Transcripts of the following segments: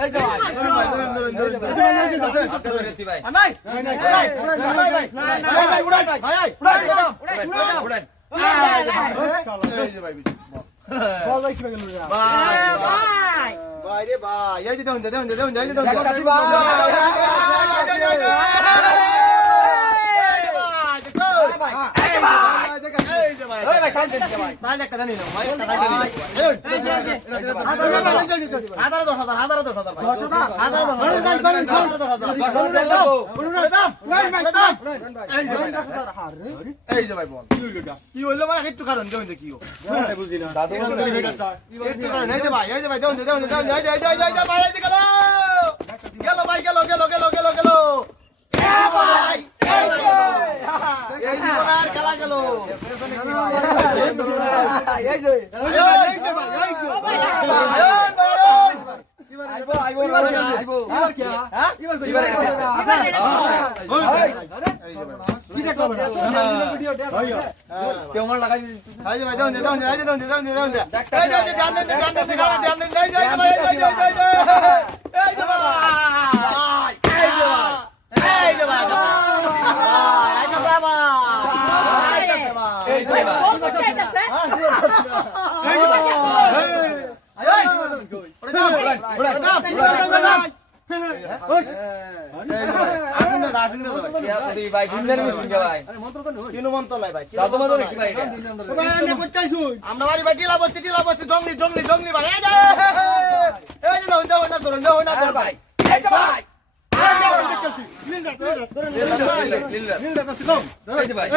আজকে ধরেছি ভাই আর নাই নাই নাই নাই নাই ভাই। ভাই ভাই উড়াই ভাই ভাই উড়াই উড়াই উড়ান উড়ান এই যে ভাই। ভাই ভাই ভাই রে ভাই এই যে দেখুন দেখুন দেখুন এই যে দেখুন কাছি ভাই। এই যে ভাই এই ভাই। সাইড দিতে ভাই। সাইড একটা জানি না ভাই। একটা সাইড দিন হাজার দশ হাজার হাজার দশ হাজার ভাই। হাজার দশ হাজার হাজার দশ হাজার এই যে ভাই বল কি হইল মানে একটু কারণ দেখুন কি একটু কারণ এই যে ভাই এই যে ভাই দেখুন দেখুন দেখুন এই যে এই যে এই যে ভাই এই যে গেল গেল ভাই গেল গেল গেল গেল গেল ভাই এই যে খেলা গেল এই যে Hey! কি দেখলাম কেমন লাগাই এই যে ভাই দেখুন দেখুন এই যে দেখুন দেখুন দেখুন এই যে এই যে জানেন জানেন দেখালা জানেন এই যে এই যে ভাই এই যে এই যে এই যে এই যে ভাই এই যে ভাই এই যে ভাই এই যে ভাই এই যে ভাই ভাই জিন্দার মিশিং ভাই জাদু মাদু নাকি ভাই এটা আমরা বাড়ি বাড়ি টিলা বস্তি টিলা বস্তি জঙ্গলি জঙ্গলি জঙ্গলি ভাই এই যে এই যে না না ধরুন না না ধরুন ভাই এই যে ভাই এই যে ভাই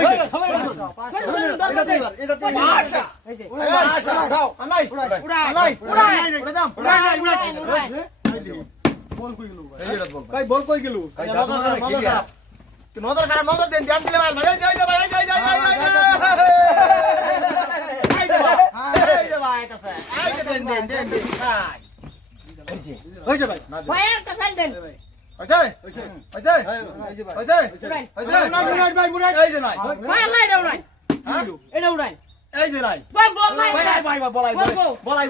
আশা দাও আনাই আনাই উড়ে দাম উড়াই নাই উড়াই ভাই বল কই গেলু ভাই বল কই গেলু নজর খারাপ নজর দেন ধ্যান দিলে ভাই ভাই যাই ভাই যাই যাই যাই যাই বলাই বলাই বলাই বলাই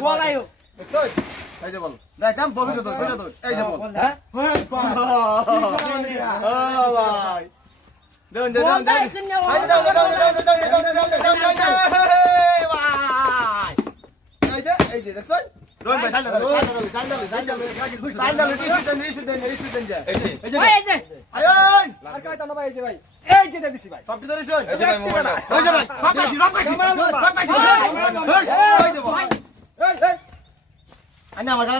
বলাই এই যে বল দেখ দাম বল তো বল তো এই যে বল হ্যাঁ ও ভাই দেন দেন দেন দেন এই দাও দাও দাও দাও দাও দাও দাও দাও দাও ভাই এই যে এই যে দেখছ রোন ভাই চাল দাও চাল দাও চাল দাও চাল দাও চাল দাও ইস্যু দেন ইস্যু দেন যা এই যে এই যে আয়ন আর কাইতা না ভাই এই যে ভাই এই যে দিছি ভাই সব কিছু ধরিস এই যে ভাই মোবাইল এই যে ভাই রাখাইছি রাখাইছি রাখাইছি এই যে ভাই അന്നെ അവരാ